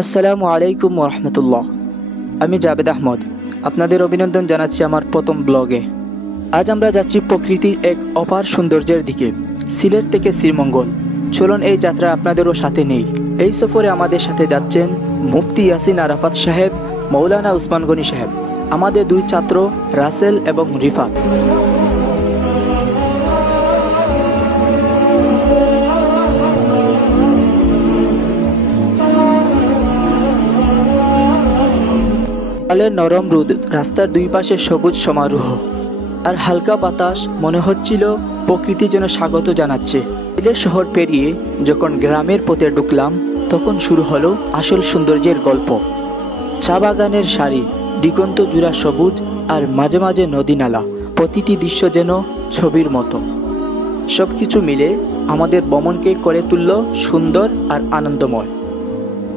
আসসালামু আলাইকুম ওরহমতুল্লাহ। আমি জাবেদ আহমদ, আপনাদের অভিনন্দন জানাচ্ছি আমার প্রথম ব্লগে। আজ আমরা যাচ্ছি প্রকৃতির এক অপার সৌন্দর্যের দিকে, সিলেট থেকে শ্রীমঙ্গল। চলুন এই যাত্রা আপনাদেরও সাথে নেই। এই সফরে আমাদের সাথে যাচ্ছেন মুফতি ইয়াসিন আরাফাত সাহেব, মৌলানা উসমান গনি সাহেব, আমাদের দুই ছাত্র রাসেল এবং রিফাত। সকালের নরম রোদ, রাস্তার দুই পাশে সবুজ সমারোহ আর হালকা বাতাস, মনে হচ্ছিল প্রকৃতি যেন স্বাগত জানাচ্ছে। সিলেট শহর পেরিয়ে যখন গ্রামের পথে ঢুকলাম, তখন শুরু হলো আসল সৌন্দর্যের গল্প। চা বাগানের সারি, দিগন্ত জুড়া সবুজ আর মাঝে মাঝে নদী নালা, প্রতিটি দৃশ্য যেন ছবির মতো। সব কিছু মিলে আমাদের ভ্রমণকে করে তুলল সুন্দর আর আনন্দময়।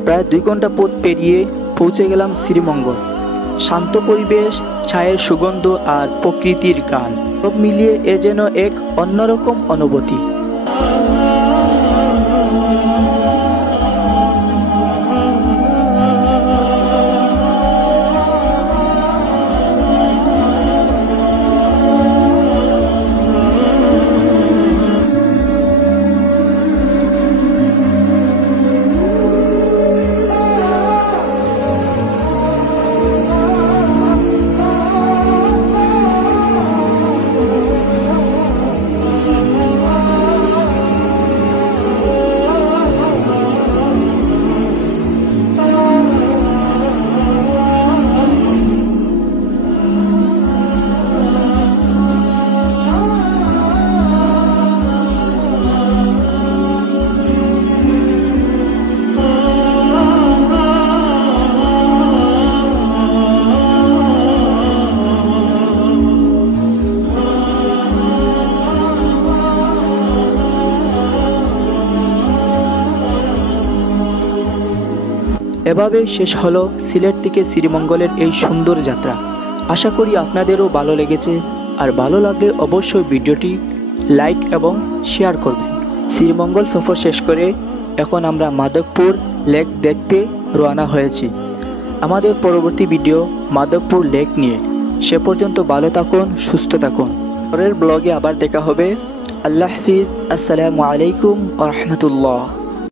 প্রায় 2 ঘন্টা পথ পেরিয়ে পৌঁছে গেলাম শ্রীমঙ্গল। শান্ত পরিবেশ, ছায়ের সুগন্ধ আর প্রকৃতির গান, সব মিলিয়ে এ যেন এক অন্যরকম অনুভূতি। এভাবেই শেষ হলো সিলেট থেকে শ্রীমঙ্গলের এই সুন্দর যাত্রা। আশা করি আপনাদেরও ভালো লেগেছে, আর ভালো লাগলে অবশ্যই ভিডিওটি লাইক এবং শেয়ার করবেন। শ্রীমঙ্গল সফর শেষ করে এখন আমরা মাধবপুর লেক দেখতে রওনা হয়েছি। আমাদের পরবর্তী ভিডিও মাধবপুর লেক নিয়ে। সে পর্যন্ত ভালো থাকুন, সুস্থ থাকুন। পরের ব্লগে আবার দেখা হবে। আল্লাহ হাফিজ। আসসালামু আলাইকুম ওয়া রাহমাতুল্লাহ।